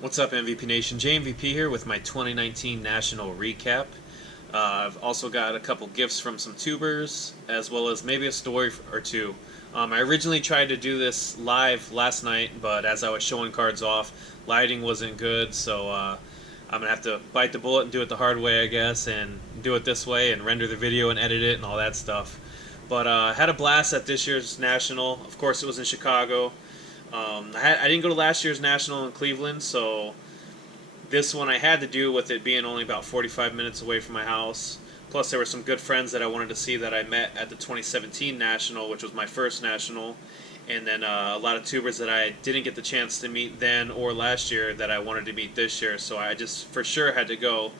What's up, MVP Nation? JayMVP here with my 2019 National Recap. I've also got a couple gifts from some tubers, as well as maybe a story or two. I originally tried to do this live last night, but as I was showing cards off, lighting wasn't good, so I'm going to have to bite the bullet and do it the hard way, I guess, and do it this way and render the video and edit it and all that stuff. But I had a blast at this year's National. Of course, it was in Chicago. I didn't go to last year's National in Cleveland, so this one I had to do with it being only about 45 minutes away from my house. Plus, there were some good friends that I wanted to see that I met at the 2017 National, which was my first National, and then a lot of tubers that I didn't get the chance to meet then or last year that I wanted to meet this year, so I just for sure had to go.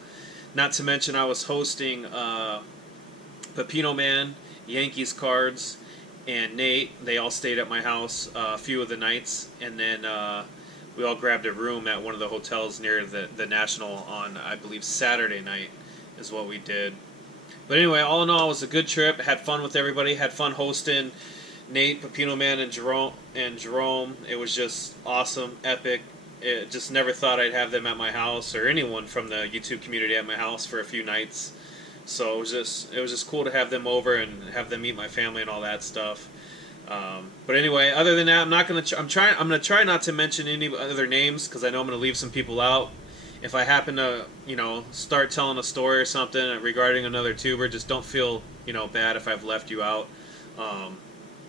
Not to mention I was hosting Pepino Man, Yankees Cards, and Nate. They all stayed at my house a few of the nights, and then we all grabbed a room at one of the hotels near the National on, I believe, Saturday night is what we did. But anyway, all in all, it was a good trip. Had fun with everybody. Had fun hosting Nate, Pepino Man, and Jerome. It was just awesome, epic. It just never thought I'd have them at my house, or anyone from the YouTube community at my house for a few nights. So it was just cool to have them over and have them meet my family and all that stuff. But anyway, other than that, I'm gonna try not to mention any other names because I know I'm gonna leave some people out. If I happen to start telling a story or something regarding another tuber, just don't feel bad if I've left you out.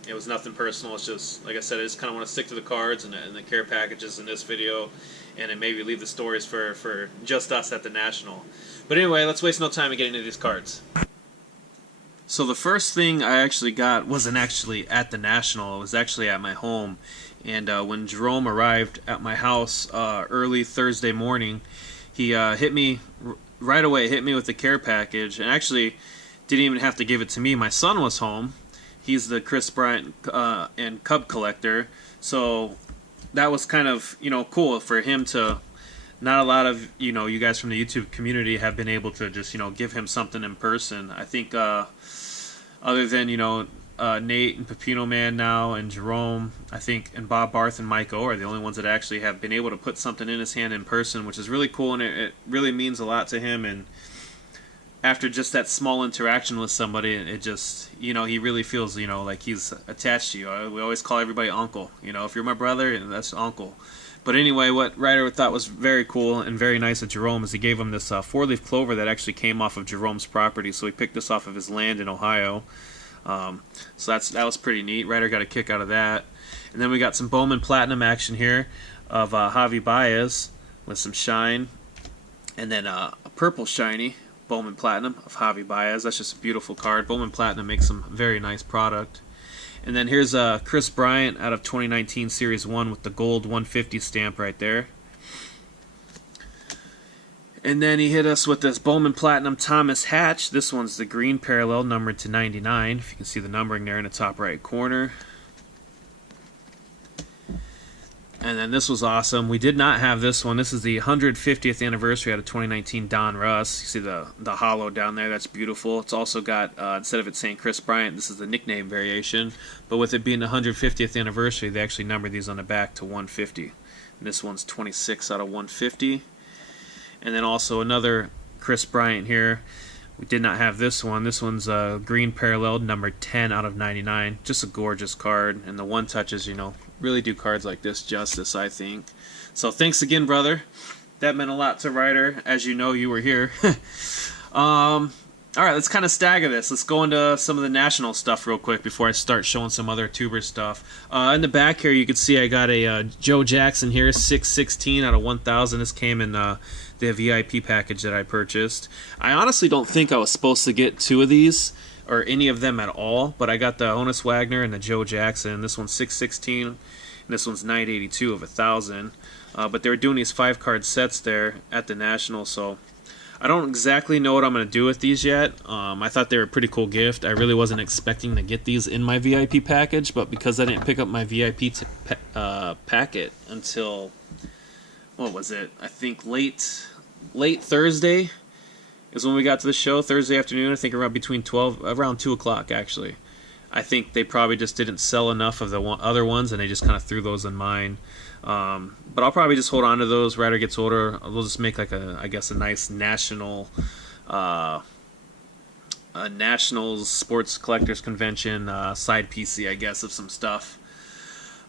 It was nothing personal. It's just, like I said, I just kind of want to stick to the cards and the care packages in this video, and then maybe leave the stories for just us at the National. But anyway, let's waste no time and get into these cards. So the first thing I actually got wasn't actually at the National. It was actually at my home. And when Jerome arrived at my house early Thursday morning, he hit me right away, hit me with the care package, and actually didn't even have to give it to me. My son was home. He's the Chris Bryant and Cub collector. So that was kind of cool for him to. Not a lot of you guys from the YouTube community have been able to just give him something in person. I think other than Nate and Pepino Man now and Jerome, I think, and Bob Barth and Mike O are the only ones that actually have been able to put something in his hand in person, which is really cool, and it really means a lot to him. And after just that small interaction with somebody, it just he really feels like he's attached to you. We always call everybody uncle. If you're my brother, that's uncle. But anyway, what Ryder thought was very cool and very nice of Jerome is he gave him this four-leaf clover that actually came off of Jerome's property. So he picked this off of his land in Ohio. So that was pretty neat. Ryder got a kick out of that. And then we got some Bowman Platinum action here of Javi Baez with some shine. And then a purple shiny Bowman Platinum of Javi Baez. That's just a beautiful card. Bowman Platinum makes some very nice product. And then here's Chris Bryant out of 2019 Series 1 with the gold 150 stamp right there. And then he hit us with this Bowman Platinum Thomas Hatch. This one's the green parallel, numbered to 99. If you can see the numbering there in the top right corner. And then this was awesome. We did not have this one. This is the 150th anniversary out of 2019 Don Russ. You see the hollow down there. That's beautiful. It's also got, instead of it saying Chris Bryant, this is the nickname variation. But with it being the 150th anniversary, they actually numbered these on the back to 150. And this one's 26 out of 150. And then also another Chris Bryant here. We did not have this one. This one's green paralleled, number 10 out of 99. Just a gorgeous card. And the one touches, really do cards like this justice, I think. So thanks again, brother. That meant a lot to Ryder. As you know, you were here. Alright, let's kind of stagger this. Let's go into some of the National stuff real quick before I start showing some other tuber stuff. In the back here, you can see I got a Joe Jackson here, 616 out of 1,000. This came in the VIP package that I purchased. I honestly don't think I was supposed to get two of these, or any of them at all, but I got the Honus Wagner and the Joe Jackson. This one's 616, and this one's 982 of 1,000. But they were doing these 5-card sets there at the National, so I don't exactly know what I'm going to do with these yet. I thought they were a pretty cool gift. I really wasn't expecting to get these in my VIP package, but because I didn't pick up my VIP packet until, what was it? I think late Thursday is when we got to the show. Thursday afternoon, I think around 2 o'clock actually. I think they probably just didn't sell enough of the other ones, and they just kind of threw those in mine. But I'll probably just hold on to those. Ryder gets older, we'll just make like a, I guess, a nice national, a national sports collectors convention side PC, I guess, of some stuff.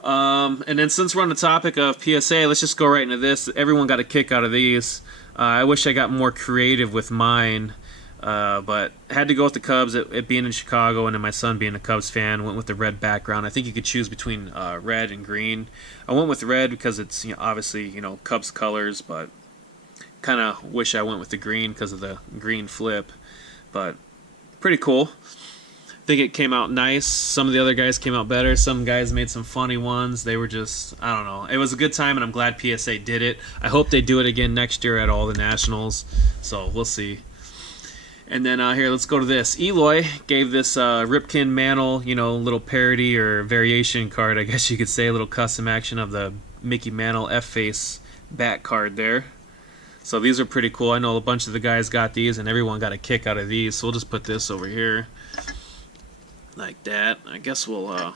And then since we're on the topic of PSA, let's just go right into this. Everyone got a kick out of these. I wish I got more creative with mine, but had to go with the Cubs. It being in Chicago, and then my son being a Cubs fan, went with the red background. I think you could choose between red and green. I went with red because it's, you know, obviously, you know, Cubs colors, but kind of wish I went with the green because of the green flip. But pretty cool. I think it came out nice. Some of the other guys came out better. Some guys made some funny ones. They were just, I don't know. It was a good time, and I'm glad PSA did it. I hope they do it again next year at all the Nationals. So we'll see. And then here, let's go to this. Eloy gave this Ripken Mantle, you know, little parody or variation card, I guess you could say, a little custom action of the Mickey Mantle F-Face back card there. So these are pretty cool. I know a bunch of the guys got these, and everyone got a kick out of these. So we'll just put this over here. Like that. I guess we'll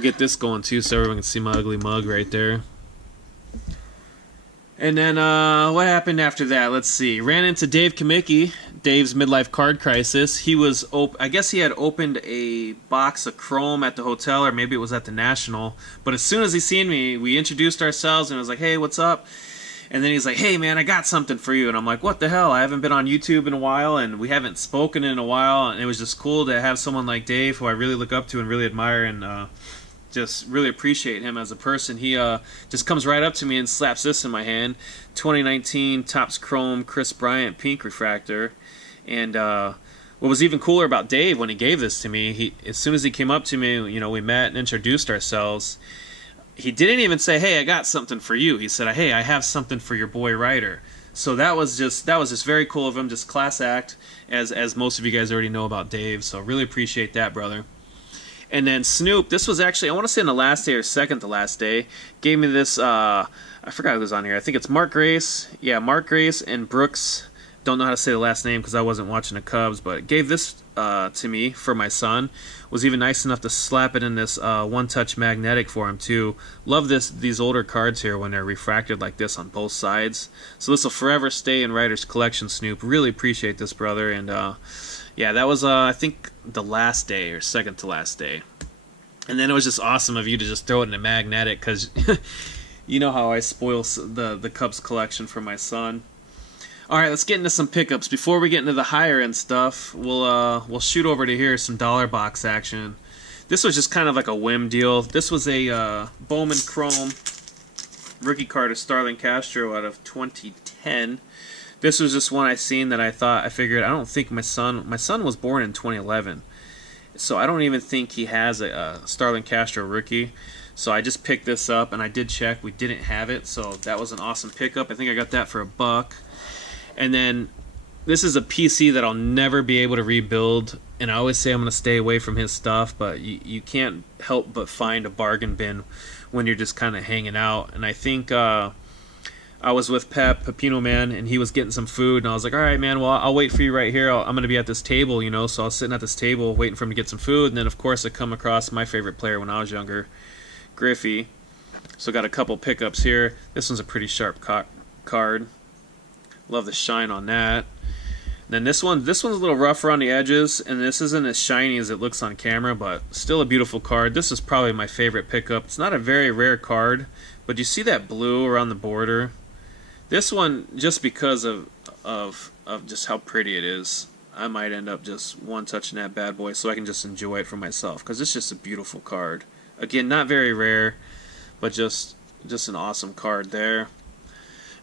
get this going too, so everyone can see my ugly mug right there. And then what happened after that? Let's see. Ran into Dave Kamicki, Dave's midlife card crisis. He was I guess he had opened a box of Chrome at the hotel, or maybe it was at the National. But as soon as he seen me, we introduced ourselves, and I was like, "Hey, what's up?" And then he's like, "Hey, man, I got something for you." And I'm like, "What the hell? I haven't been on YouTube in a while, and we haven't spoken in a while." And it was just cool to have someone like Dave, who I really look up to and really admire, and just really appreciate him as a person. He just comes right up to me and slaps this in my hand. 2019 Topps Chrome Chris Bryant Pink Refractor. And what was even cooler about Dave when he gave this to me, as soon as he came up to me, you know, we met and introduced ourselves. He didn't even say, "Hey, I got something for you." He said, "Hey, I have something for your boy Ryder." So that was just very cool of him, just class act, as most of you guys already know about Dave. So really appreciate that, brother. And then Snoop, this was actually, I want to say in the last day or second to last day, gave me this, I forgot who was on here. I think it's Mark Grace. Yeah, Mark Grace and Brooks. Don't know how to say the last name because I wasn't watching the Cubs, but gave this to me for my son. Was even nice enough to slap it in this one-touch magnetic for him too. Love these older cards here when they're refracted like this on both sides. So this will forever stay in Ryder's collection, Snoop. Really appreciate this, brother. And yeah, that was I think the last day or second to last day. And then it was just awesome of you to just throw it in a magnetic because you know how I spoil the Cubs collection for my son. All right, let's get into some pickups. Before we get into the higher end stuff, we'll shoot over to here, some dollar box action. This was just kind of like a whim deal. This was a Bowman Chrome rookie card of Starlin Castro out of 2010. This was just one I seen that I figured, I don't think my son was born in 2011. So I don't even think he has a Starlin Castro rookie. So I just picked this up, and I did check. We didn't have it, so that was an awesome pickup. I think I got that for $1. And then this is a PC that I'll never be able to rebuild, and I always say I'm going to stay away from his stuff, but you can't help but find a bargain bin when you're just kind of hanging out. And I think I was with Pepino Man, and he was getting some food, and I was like, "All right, man, well, I'll wait for you right here. I'm going to be at this table, you know." So I was sitting at this table waiting for him to get some food, and then, of course, I come across my favorite player when I was younger, Griffey. So got a couple pickups here. This one's a pretty sharp card. Love the shine on that. Then this one's a little rougher on the edges, and this isn't as shiny as it looks on camera, but still a beautiful card. This is probably my favorite pickup. It's not a very rare card, but you see that blue around the border? This one, just because of just how pretty it is, I might end up just one-touching that bad boy so I can just enjoy it for myself, because it's just a beautiful card. Again, not very rare, but just an awesome card there.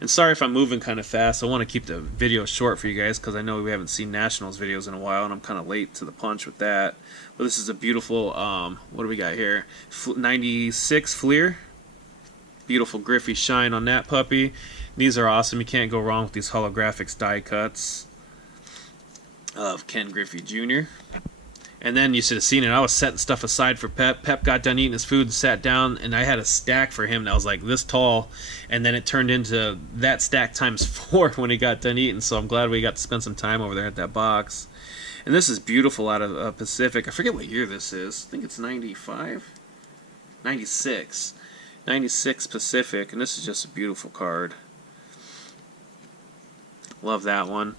And sorry if I'm moving kind of fast. I want to keep the video short for you guys because I know we haven't seen Nationals videos in a while, and I'm kind of late to the punch with that. But this is a beautiful, what do we got here? 96 Fleer. Beautiful Griffey shine on that puppy. These are awesome. You can't go wrong with these holographics die cuts of Ken Griffey Jr. And then you should have seen it. I was setting stuff aside for Pep. Pep got done eating his food and sat down, and I had a stack for him that was like this tall, and then it turned into that stack times 4 when he got done eating, so I'm glad we got to spend some time over there at that box. And this is beautiful out of Pacific. I forget what year this is. I think it's 95? 96. 96 Pacific, and this is just a beautiful card. Love that one.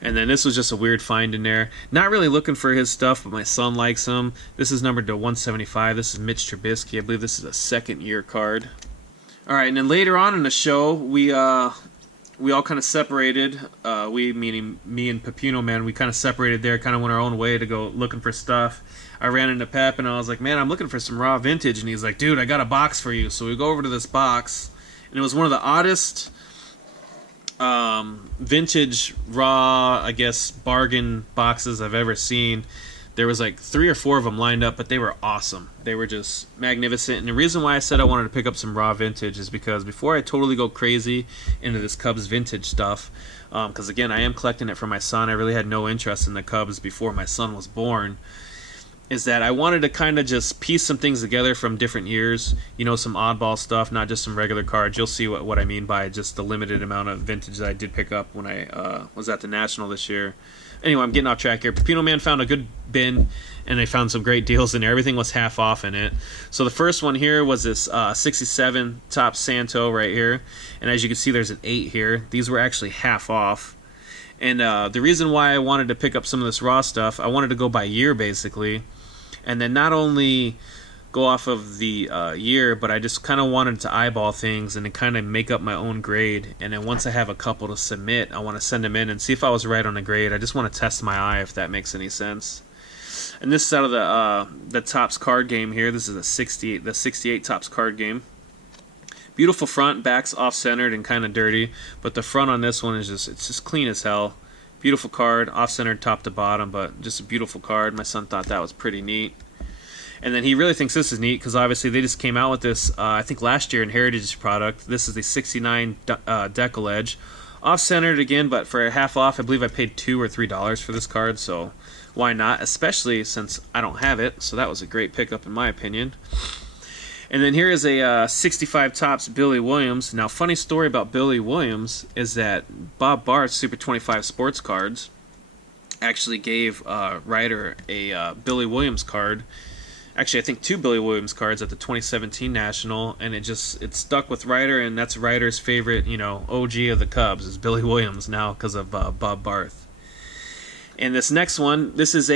And then this was just a weird find in there. Not really looking for his stuff, but my son likes him. This is numbered to 175. This is Mitch Trubisky. I believe this is a second-year card. All right, and then later on in the show, we all kind of separated. We, meaning me and Pepino Man, we kind of separated there, kind of went our own way to go looking for stuff. I ran into Pep, and I was like, man, I'm looking for some raw vintage. And he's like, dude, I got a box for you. So we go over to this box, and it was one of the oddest vintage raw, I guess, bargain boxes I've ever seen. There was like 3 or 4 of them lined up, but they were awesome. They were just magnificent. And the reason why I said I wanted to pick up some raw vintage is because before I totally go crazy into this Cubs vintage stuff, because again, I am collecting it for my son. I really had no interest in the Cubs before my son was born. Is that I wanted to kind of just piece some things together from different years, you know, some oddball stuff, not just some regular cards. You'll see what I mean by just the limited amount of vintage that I did pick up when I was at the National this year. Anyway, I'm getting off track here. Pepino Man found a good bin, and they found some great deals in there. Everything was half off in it. So the first one here was this 67 Top Santo right here, and as you can see, there's an 8 here. These were actually half off. And the reason why I wanted to pick up some of this raw stuff, I wanted to go by year, basically. And then not only go off of the year, but I just kind of wanted to eyeball things and then kind of make up my own grade. And then once I have a couple to submit, I want to send them in and see if I was right on the grade. I just want to test my eye, if that makes any sense. And this is out of the Topps card game here. This is the 68 Topps card game. Beautiful front, back's off-centered and kind of dirty, but the front on this one is just clean as hell. Beautiful card, off-centered top to bottom, but just a beautiful card. My son thought that was pretty neat. And then he really thinks this is neat because obviously they just came out with this, I think last year in Heritage product. This is the 69 Decal Edge. Off-centered again, but for half off, I believe I paid $2 or $3 for this card, so why not? Especially since I don't have it, so that was a great pickup in my opinion. And then here is a 65 Topps Billy Williams. Now, funny story about Billy Williams is that Bob Bart's Super 25 Sports Cards actually gave Ryder a Billy Williams card. Actually, I think 2 Billy Williams cards at the 2017 National, and it stuck with Ryder, and that's Ryder's favorite, you know, OG of the Cubs is Billy Williams now because of Bob Barth. And this next one, this is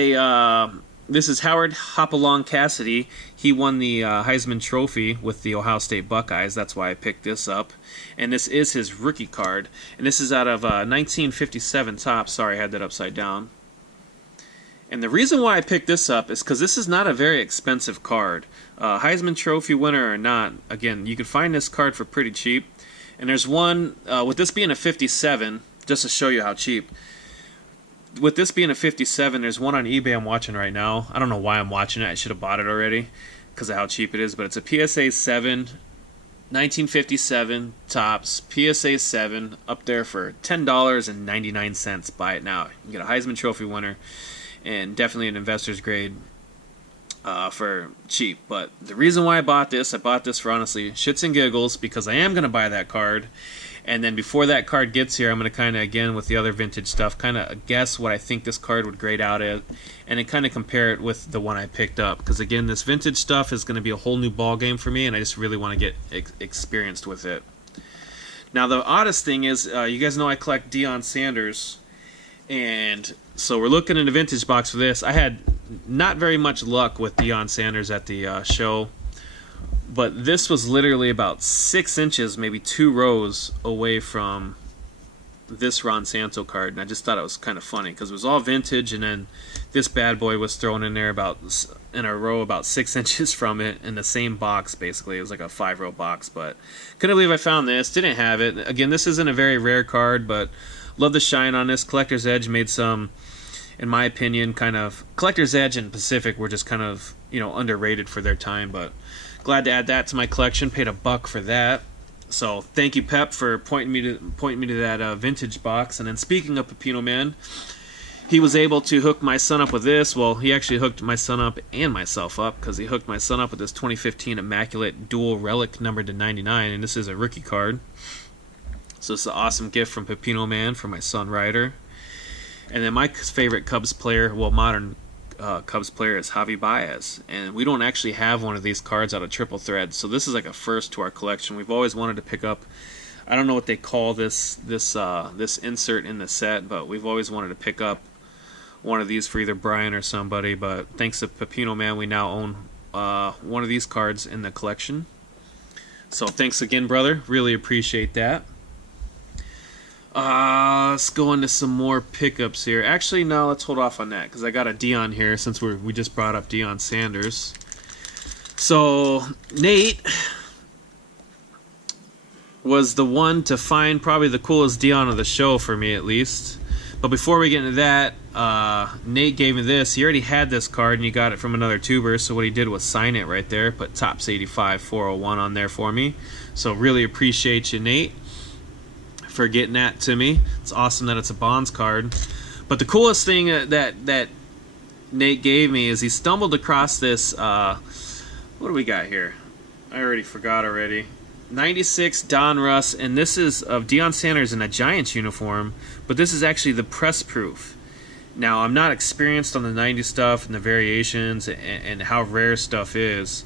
Howard Hopalong Cassidy. He won the Heisman Trophy with the Ohio State Buckeyes. That's why I picked this up. And this is his rookie card. And this is out of 1957 Topps. Sorry, I had that upside down. And the reason why I picked this up is because this is not a very expensive card. Heisman Trophy winner or not, again, you can find this card for pretty cheap. And there's one, with this being a 57, just to show you how cheap, with this being a 57, there's one on eBay I'm watching right now. I don't know why I'm watching it. I should have bought it already because of how cheap it is. But it's a PSA 7, 1957 Topps, PSA 7, up there for $10.99. Buy it now. You get a Heisman Trophy winner and definitely an investor's grade for cheap. But the reason why I bought this for honestly shits and giggles because I am going to buy that card. And then before that card gets here, I'm going to kind of, again, with the other vintage stuff, kind of guess what I think this card would grade out at, and then kind of compare it with the one I picked up. Because, again, this vintage stuff is going to be a whole new ball game for me, and I just really want to get experienced with it. Now, the oddest thing is, you guys know I collect Deion Sanders, and so we're looking in the vintage box for this. I had not very much luck with Deion Sanders at the show. But this was literally about 6 inches, maybe 2 rows away from this Ron Santo card. And I just thought it was kind of funny because it was all vintage. And then this bad boy was thrown in there in a row about 6 inches from it in the same box, basically. It was like a 5-row box. But couldn't believe I found this. Didn't have it. Again, this isn't a very rare card, but love the shine on this. Collector's Edge made some, in my opinion, kind of... Collector's Edge and Pacific were just kind of, you know, underrated for their time, but... Glad to add that to my collection. Paid $1 for that. So thank you, Pep, for pointing me to that vintage box. And then speaking of Pepino Man, he was able to hook my son up with this. Well, he actually hooked my son up and myself up because he hooked my son up with this 2015 Immaculate Dual Relic numbered to 99, and this is a rookie card. So it's an awesome gift from Pepino Man for my son Ryder. And then my favorite Cubs player, well, modern Cubs player, is Javi Baez, and we don't actually have one of these cards out of triple thread, so this is like a first to our collection. We've always wanted to pick up, I don't know what they call this insert in the set, but we've always wanted to pick up one of these for either Brian or somebody. But thanks to Pepino Man, we now own one of these cards in the collection. So thanks again, brother. Really appreciate that. Let's go into some more pickups here. Actually, no, let's hold off on that because I got a Dion here since we just brought up Deion Sanders. So Nate was the one to find probably the coolest Dion of the show for me, at least. But before we get into that, Nate gave me this. He already had this card and he got it from another tuber, so what he did was sign it right there, put Topps 85 401 on there for me. So really appreciate you, Nate, for getting that to me. It's awesome that it's a Bonds card. But the coolest thing that Nate gave me is he stumbled across this, what do we got here? I already forgot already. 96 Don Russ, and this is of Deion Sanders in a Giants uniform, but this is actually the press proof. Now, I'm not experienced on the 90s stuff and the variations and how rare stuff is,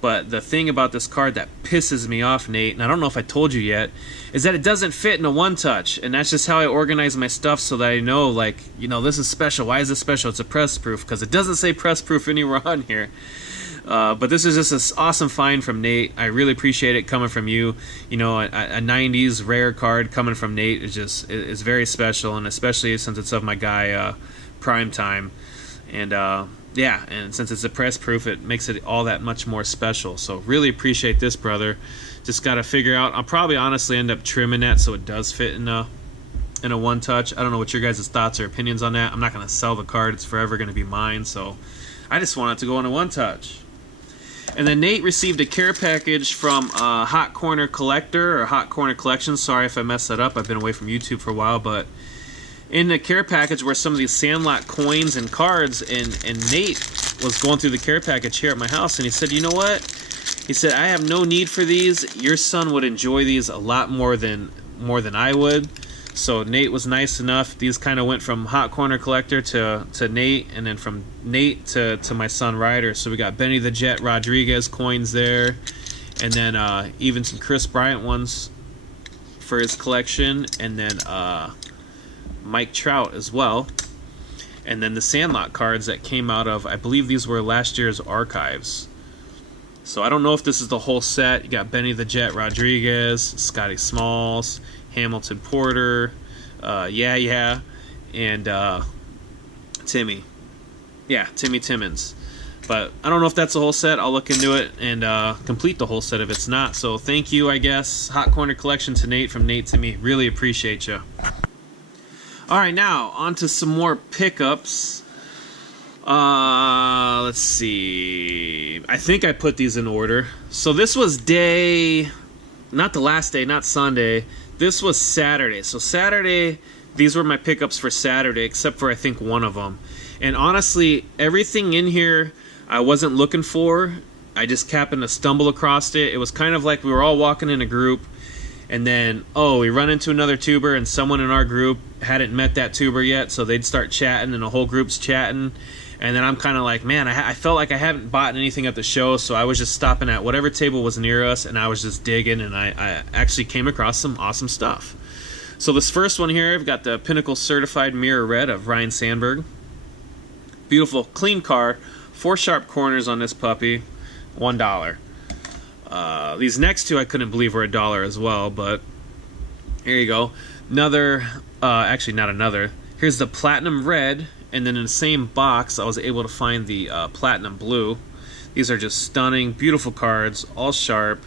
but the thing about this card that pisses me off, Nate, and I don't know if I told you yet, is that it doesn't fit in a one-touch, and that's just how I organize my stuff so that I know, like, you know, this is special. Why is this special? It's a press proof, because it doesn't say press proof anywhere on here. But this is just an awesome find from Nate. I really appreciate it coming from you. You know, a 90s rare card coming from Nate is very special, and especially since it's of my guy Prime Time. And yeah, and since it's a press proof, it makes it all that much more special. So really appreciate this, brother. Just got to figure out. I'll probably honestly end up trimming that so it does fit in a one touch. I don't know what your guys' thoughts or opinions on that. I'm not going to sell the card. It's forever going to be mine. So I just want it to go in a one touch. And then Nate received a care package from Hot Corner Collector or Hot Corner Collection. Sorry if I messed that up. I've been away from YouTube for a while, but in the care package were some of these Sandlot coins and cards, and Nate was going through the care package here at my house, and he said, you know what? He said, I have no need for these. Your son would enjoy these a lot more than I would. So Nate was nice enough. These kind of went from Hot Corner Collector to Nate, and then from Nate to my son Ryder. So we got Benny the Jet Rodriguez coins there, and then even some Chris Bryant ones for his collection, and then Mike Trout as well. And then the Sandlot cards that came out of, I believe these were last year's archives. So I don't know if this is the whole set. You got Benny the Jet Rodriguez, Scotty Smalls, Hamilton Porter, and Timmy. Yeah, Timmy Timmons. But I don't know if that's the whole set. I'll look into it and complete the whole set if it's not. So thank you, I guess. Hot Corner Collection to Nate, from Nate to me. Really appreciate you. All right, now on to some more pickups. Let's see. I think I put these in order. So this was not the last day, not Sunday. This was Saturday. So Saturday, these were my pickups for Saturday, except for I think one of them. And honestly, everything in here I wasn't looking for. I just happened to stumble across it. It was kind of like we were all walking in a group, and then, we run into another tuber, and someone in our group hadn't met that tuber yet, so they'd start chatting, and the whole group's chatting. And then I'm kind of like, man, I felt like I haven't bought anything at the show, so I was just stopping at whatever table was near us, and I was just digging, and I actually came across some awesome stuff. So this first one here, I've got the Pinnacle Certified Mirror Red of Ryan Sandberg. Beautiful, clean car, 4 sharp corners on this puppy, $1. These next two I couldn't believe were $1 as well, but here you go. Another, actually not another. Here's the Platinum Red. And then in the same box, I was able to find the Platinum Blue. These are just stunning, beautiful cards, all sharp.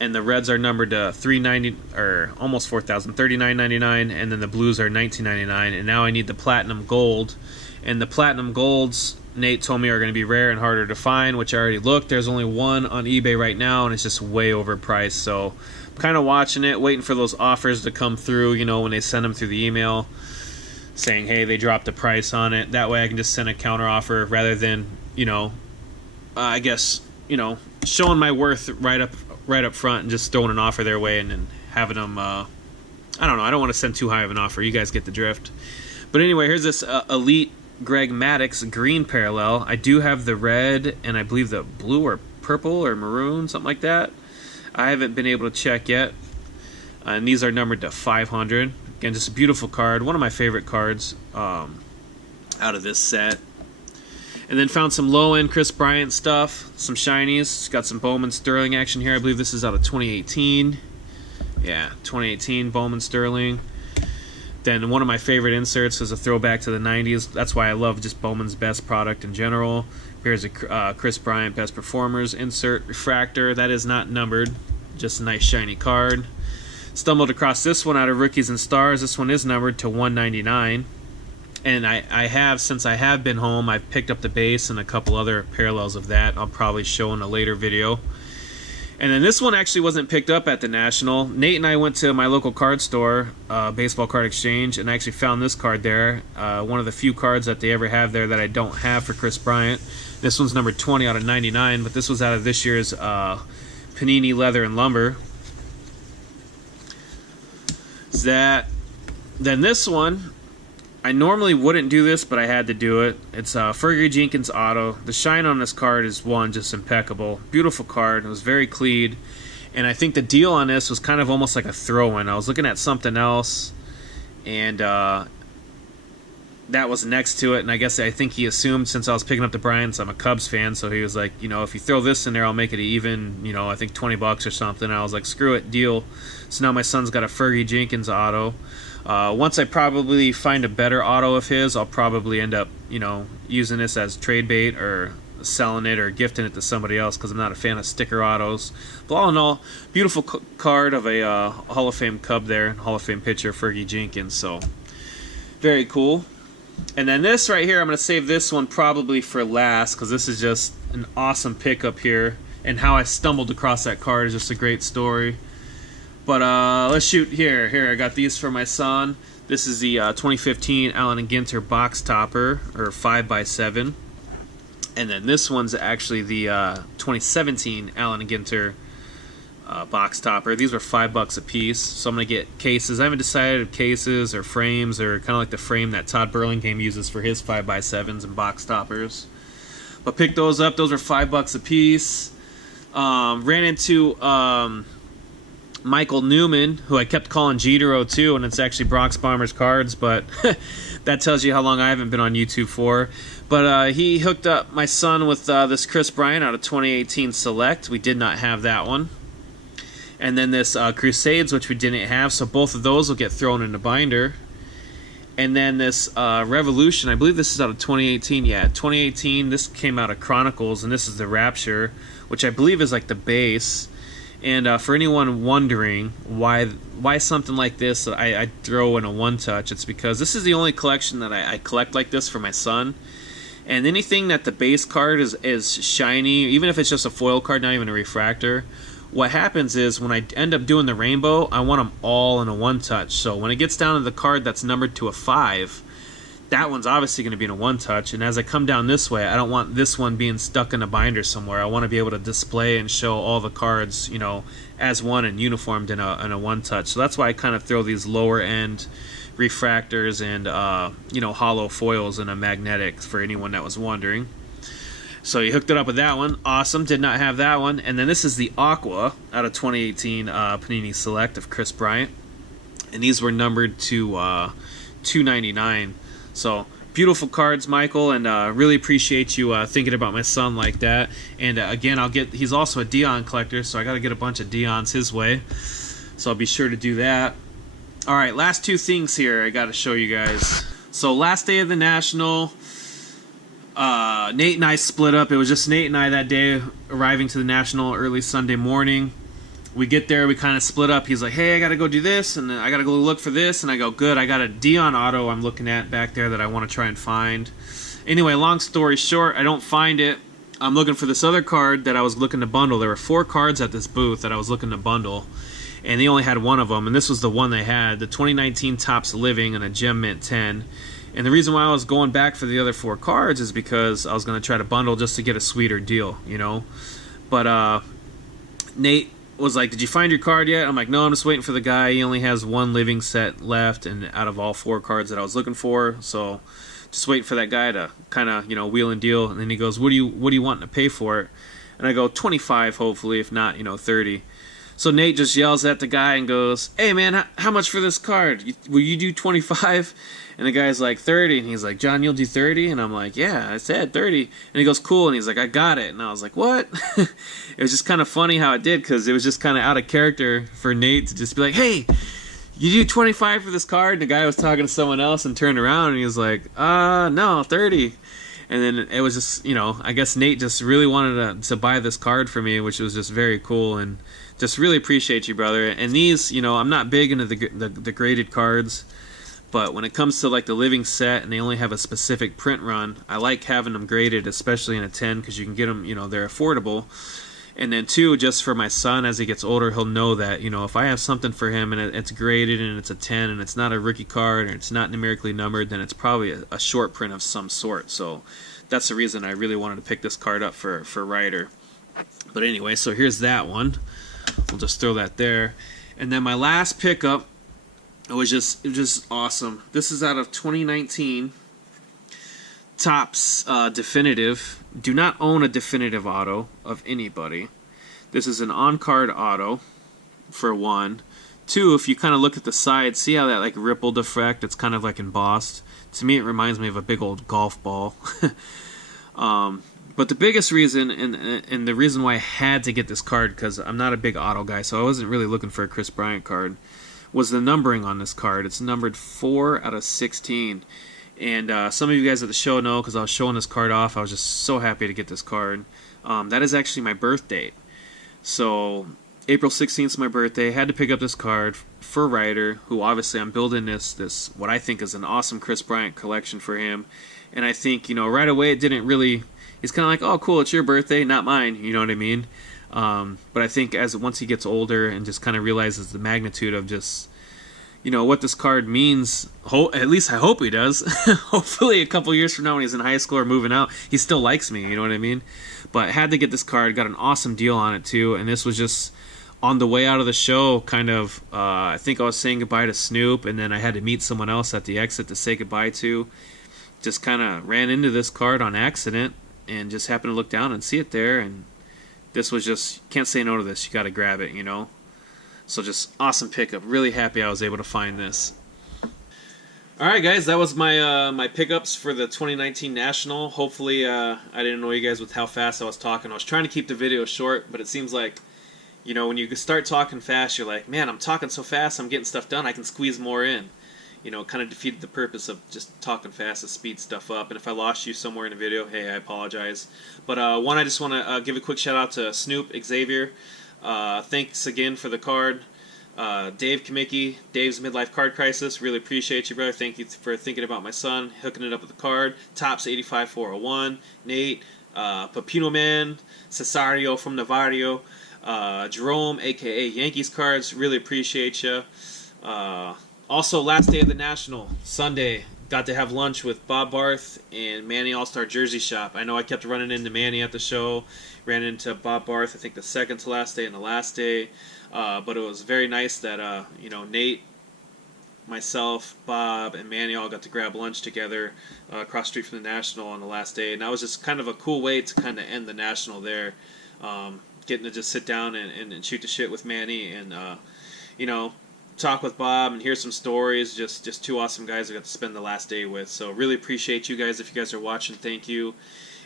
And the reds are numbered to $390 or almost $4,000, $39.99, and then the blues are $19.99. And now I need the Platinum Gold. And the Platinum Golds, Nate told me, are going to be rare and harder to find, which I already looked. There's only one on eBay right now, and it's just way overpriced. So I'm kind of watching it, waiting for those offers to come through, you know, when they send them through the email, saying, hey, they dropped the price on it. That way I can just send a counter offer rather than, you know, I guess, you know, showing my worth right up front and just throwing an offer their way and then having them, I don't know, I don't want to send too high of an offer. You guys get the drift. But anyway, here's this Elite Greg Maddux green parallel. I do have the red and I believe the blue or purple or maroon, something like that. I haven't been able to check yet. And these are numbered to 500. Again, just a beautiful card. One of my favorite cards out of this set. And then found some low-end Chris Bryant stuff, some shinies. Got some Bowman Sterling action here. I believe this is out of 2018. Yeah, 2018 Bowman Sterling. Then one of my favorite inserts is a throwback to the 90s. That's why I love just Bowman's best product in general. Here's a Chris Bryant Best Performers insert refractor. That is not numbered. Just a nice shiny card. Stumbled across this one out of Rookies and Stars. This one is numbered to 199. And I have, since I have been home, I've picked up the base and a couple other parallels of that. I'll probably show in a later video. And then this one actually wasn't picked up at the National. Nate and I went to my local card store, Baseball Card Exchange, and I actually found this card there. One of the few cards that they ever have there that I don't have for Chris Bryant. This one's number 20 out of 99, but this was out of this year's Panini Leather and Lumber. Then this one, I normally wouldn't do this, but I had to do it. It's Fergie Jenkins auto. The shine on this card is just impeccable. Beautiful card. It was very clean. And I think the deal on this was kind of almost like a throw-in. I was looking at something else, and that was next to it. And I think he assumed, since I was picking up the Bryants, I'm a Cubs fan, so he was like, you know, if you throw this in there, I'll make it even, you know, I think $20 or something. And I was like, screw it, deal. So now my son's got a Fergie Jenkins auto. Once I probably find a better auto of his, I'll probably end up, you know, using this as trade bait or selling it or gifting it to somebody else, because I'm not a fan of sticker autos. But all in all, beautiful card of a Hall of Fame Cub there, Hall of Fame pitcher Fergie Jenkins. So very cool. And then this right here, I'm going to save this one probably for last, because this is just an awesome pickup here. And how I stumbled across that card is just a great story. But let's shoot here. Here, I got these for my son. This is the 2015 Allen and Ginter box topper, or 5x7. And then this one's actually the 2017 Allen and Ginter box topper. These were $5 a piece. So I'm going to get cases. I haven't decided if cases or frames, or kind of like the frame that Todd Burlingame uses for his 5x7s and box toppers. But picked those up. Those were $5 a piece. Ran into Michael Newman, who I kept calling Jeter02, and it's actually Bronx Bombers cards, but that tells you how long I haven't been on YouTube for. But he hooked up my son with this Chris Bryant out of 2018 Select. We did not have that one. And then this Crusades, which we didn't have, so both of those will get thrown in the binder. And then this Revolution, I believe this is out of 2018. Yeah, 2018. This came out of Chronicles, and this is the Rapture, which I believe is like the base. And for anyone wondering why something like this I throw in a one-touch, it's because this is the only collection that I collect like this for my son. And anything that the base card is shiny, even if it's just a foil card, not even a refractor, what happens is when I end up doing the rainbow, I want them all in a one-touch. So when it gets down to the card that's numbered to a 5, that one's obviously going to be in a one-touch. And as I come down this way, I don't want this one being stuck in a binder somewhere. I want to be able to display and show all the cards, you know, as one and uniformed in a one-touch. So that's why I kind of throw these lower-end refractors and, you know, hollow foils in a magnetic, for anyone that was wondering. So he hooked it up with that one. Awesome. Did not have that one. And then this is the Aqua out of 2018 Panini Select of Chris Bryant. And these were numbered to $2.99. So beautiful cards, Michael, and really appreciate you thinking about my son like that. And again, he's also a Dion collector, so I got to get a bunch of Dions his way. So I'll be sure to do that. All right, last two things here I got to show you guys. So last day of the National, Nate and I split up. It was just Nate and I that day, arriving to the National early Sunday morning. We get there, we kind of split up. He's like, hey, I got to go do this, and I got to go look for this. And I go, good, I got a Dion auto I'm looking at back there that I want to try and find. Anyway, long story short, I don't find it. I'm looking for this other card that I was looking to bundle. There were 4 cards at this booth that I was looking to bundle, and they only had one of them, and this was the one they had, the 2019 Topps Living and a Gem Mint 10. And the reason why I was going back for the other 4 cards is because I was going to try to bundle just to get a sweeter deal, you know. But Nate was like, "Did you find your card yet?" I'm like, "No, I'm just waiting for the guy. He only has one living set left, and out of all 4 cards that I was looking for, so just waiting for that guy to kind of, you know, wheel and deal." And then he goes, "What do you want to pay for it?" And I go, 25, hopefully, if not, you know, 30. So Nate just yells at the guy and goes, "Hey man, how much for this card? Will you do 25?" And the guy's like, 30. And he's like, "John, you'll do 30?" And I'm like, "Yeah, I said 30. And he goes, "Cool." And he's like, "I got it." And I was like, "What?" It was just kind of funny how it did, because it was just kind of out of character for Nate to just be like, "Hey, you do 25 for this card?" And the guy was talking to someone else and turned around and he was like, no, 30. And then it was just, you know, I guess Nate just really wanted to buy this card for me, which was just very cool, and just really appreciate you, brother. And these, you know, I'm not big into the graded cards, but when it comes to like the living set and they only have a specific print run, I like having them graded, especially in a 10, because you can get them, you know, they're affordable. And then 2, just for my son, as he gets older, he'll know that, you know, if I have something for him and it's graded and it's a 10 and it's not a rookie card and it's not numerically numbered, then it's probably a short print of some sort. So that's the reason I really wanted to pick this card up for Ryder. But anyway, so here's that one. We'll just throw that there. And then my last pickup, it was just awesome. This is out of 2019 Topps Definitive. Do not own a definitive auto of anybody. This is an on-card auto, for 1. 2, if you kind of look at the side, see how that like rippled effect, it's kind of like embossed. To me, it reminds me of a big old golf ball. But the biggest reason, and the reason why I had to get this card, because I'm not a big auto guy, so I wasn't really looking for a Chris Bryant card, was the numbering on this card. It's numbered 4 out of 16. And some of you guys at the show know, because I was showing this card off, I was just so happy to get this card. That is actually my birth date. So April 16th is my birthday. I had to pick up this card for Ryder, who obviously I'm building this what I think is an awesome Chris Bryant collection for him. And I think, you know, right away it didn't really... He's kind of like, "Oh, cool, it's your birthday, not mine," you know what I mean? But I think once he gets older and just kind of realizes the magnitude of just, you know, what this card means, at least I hope he does. Hopefully a couple years from now when he's in high school or moving out, he still likes me, you know what I mean? But I had to get this card, got an awesome deal on it too, and this was just on the way out of the show, kind of, I think I was saying goodbye to Snoop, and then I had to meet someone else at the exit to say goodbye to. Just kind of ran into this card on accident, and just happened to look down and see it there, and this was just, can't say no to this, you got to grab it, you know? So just awesome pickup. Really happy I was able to find this. Alright guys, that was my my pickups for the 2019 National. Hopefully I didn't annoy you guys with how fast I was talking. I was trying to keep the video short, but it seems like, you know, when you start talking fast, you're like, "Man, I'm talking so fast, I'm getting stuff done, I can squeeze more in." You know, kind of defeated the purpose of just talking fast to speed stuff up. And if I lost you somewhere in the video, hey, I apologize. But one, I just want to give a quick shout out to Snoop, Xavier. Thanks again for the card. Dave Kamicki, Dave's Midlife Card Crisis. Really appreciate you, brother. Thank you for thinking about my son, hooking it up with the card. Topps 85401. Nate, Papino Man, Cesario from Navario, Jerome, aka Yankees Cards. Really appreciate you. Also, last day of the National, Sunday, got to have lunch with Bob Barth and Manny All-Star Jersey Shop. I know I kept running into Manny at the show, ran into Bob Barth, I think the second to last day and the last day, but it was very nice that, you know, Nate, myself, Bob, and Manny all got to grab lunch together across the street from the National on the last day, and that was just kind of a cool way to kind of end the National there, getting to just sit down and shoot the shit with Manny and, you know, talk with Bob and hear some stories. Just 2 awesome guys I got to spend the last day with. So really appreciate you guys. If you guys are watching, thank you.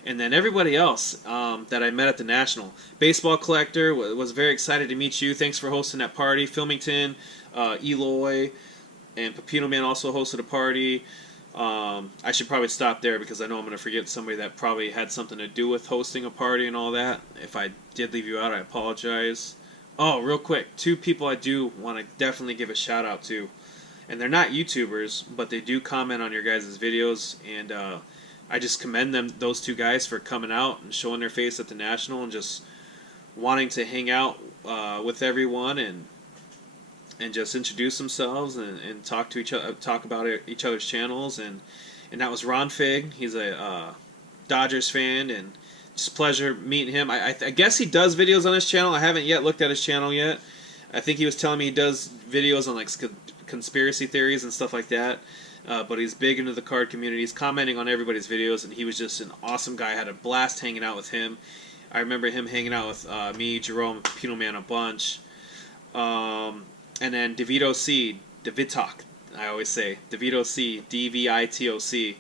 And then everybody else that I met at the National. Baseball Collector, was very excited to meet you. Thanks for hosting that party. Filmington, Eloy, and Papino Man also hosted a party. I should probably stop there because I know I'm going to forget somebody that probably had something to do with hosting a party and all that. If I did leave you out, I apologize. Oh, real quick, 2 people I do want to definitely give a shout out to, and they're not YouTubers, but they do comment on your guys' videos, and I just commend those 2 guys for coming out and showing their face at the National and just wanting to hang out with everyone and just introduce themselves and talk to each other, talk about each other's channels, and that was Ron Fig. He's a Dodgers fan, and just pleasure meeting him. I guess he does videos on his channel. I haven't yet looked at his channel yet. I think he was telling me he does videos on like conspiracy theories and stuff like that. But he's big into the card community. He's commenting on everybody's videos, and he was just an awesome guy. I had a blast hanging out with him. I remember him hanging out with me, Jerome, Pino Man a bunch. And then DeVito C, Devitok, I always say. DeVito C, D-V-I-T-O-C.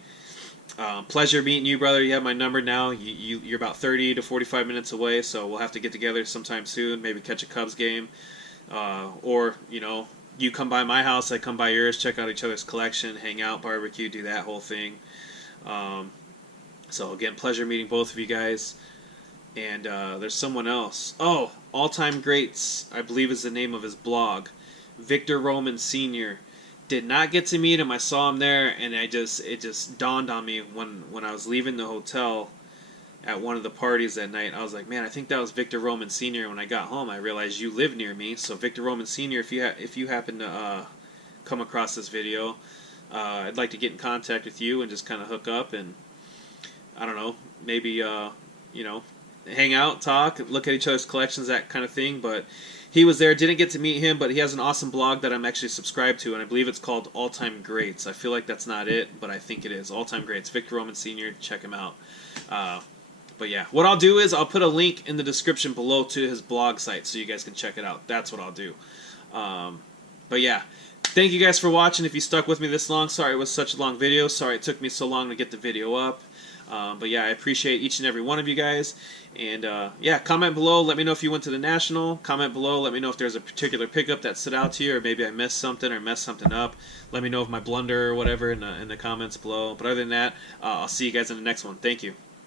Pleasure meeting you, brother. You have my number now. You're about 30 to 45 minutes away, so we'll have to get together sometime soon. Maybe catch a Cubs game. Or, you know, you come by my house, I come by yours, check out each other's collection, hang out, barbecue, do that whole thing. So, again, pleasure meeting both of you guys. And there's someone else. Oh, All Time Greats, I believe is the name of his blog. Victor Roman Sr. Did not get to meet him. I saw him there, and it just dawned on me when I was leaving the hotel at one of the parties that night. I was like, man, I think that was Victor Roman Sr. When I got home, I realized you live near me. So Victor Roman Sr., if you happen to come across this video, I'd like to get in contact with you and just kind of hook up and, I don't know, maybe, you know, hang out, talk, look at each other's collections, that kind of thing. But he was there. Didn't get to meet him, but he has an awesome blog that I'm actually subscribed to, and I believe it's called All Time Greats. I feel like that's not it, but I think it is. All Time Greats. Victor Roman Sr., check him out. But yeah, what I'll do is I'll put a link in the description below to his blog site so you guys can check it out. That's what I'll do. But yeah, thank you guys for watching. If you stuck with me this long, sorry it was such a long video. Sorry it took me so long to get the video up. But yeah, I appreciate each and every one of you guys. And yeah, comment below. Let me know if you went to the National. Comment below. Let me know if there's a particular pickup that stood out to you, or maybe I missed something or messed something up. Let me know of my blunder or whatever in the comments below. But other than that, I'll see you guys in the next one. Thank you.